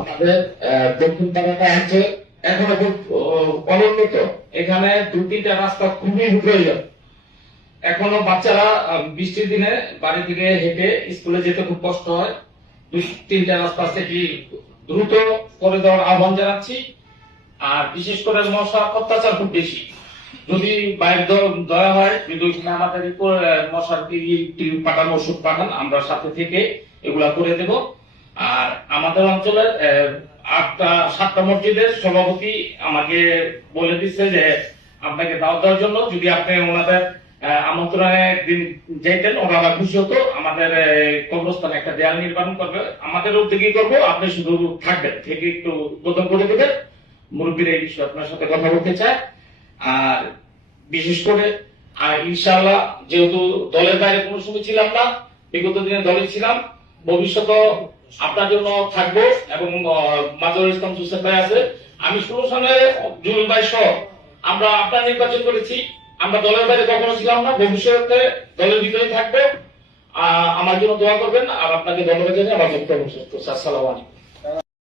আমাদের দক্ষিণ পাড়াটা আছে এখনো খুব অনুন্নত। এখানে দু তিনটা রাস্তা খুবই প্রয়োজন। এখনো বাচ্চারা বৃষ্টির দিনে বাড়ি থেকে হেঁটে স্কুলে যেতে খুব কষ্ট হয়। দুই তিনটা রাস্তা সেটি দ্রুত করে দেওয়ার আহ্বান জানাচ্ছি। আর বিশেষ করে মশা অত্যাচার খুব বেশি। যদি বাইরে দেওয়া হয়, যদি ওইখানে আমাদের মশার পাঠান, ওষুধ পাঠান, আমরা সাথে থেকে এগুলা করে দেব। আর আমাদের অঞ্চলের 7টা মসজিদের সভাপতি আমাকে বলে দিচ্ছে যে আপনাকে দাওয়াত দেওয়ার জন্য, যদি আপনি ওনাদের আমন্ত্রণে একদিন যাইতেন ওনারা খুশি হতো। আমাদের কবরস্থানে একটা দেয়াল নির্মাণ করবে, আমাদের উদ্যোগী করবো, আপনি শুধু থাকবেন, থেকে একটু উদ্বোধন করে দেবেন। মুরব্বীরা এই বিষয়ে আপনার সাথে কথা বলতে চায়। আর বিশেষ করে ইনশাআল্লাহ, যেহেতু দলের বাইরে কোনো সময় ছিলাম না, বিগত দিনে দলে ছিলাম, ভবিষ্যতে আপনার জন্য থাকবো। এবং মাজহারুল ইসলাম জোসেফ ভাই আছে, আমি 16 সালে জুয়েল ভাই সহ আমরা আপনার নির্বাচন করেছি। আমরা দলের বাইরে কখনো ছিলাম না, ভবিষ্যতে দলের ভিতরে থাকবো। আমার জন্য দোয়া করবেন। আর আপনাকে ধন্যবাদ জানিয়ে আমার বক্তব্য শেষ করছি। আসসালামু আলাইকুম।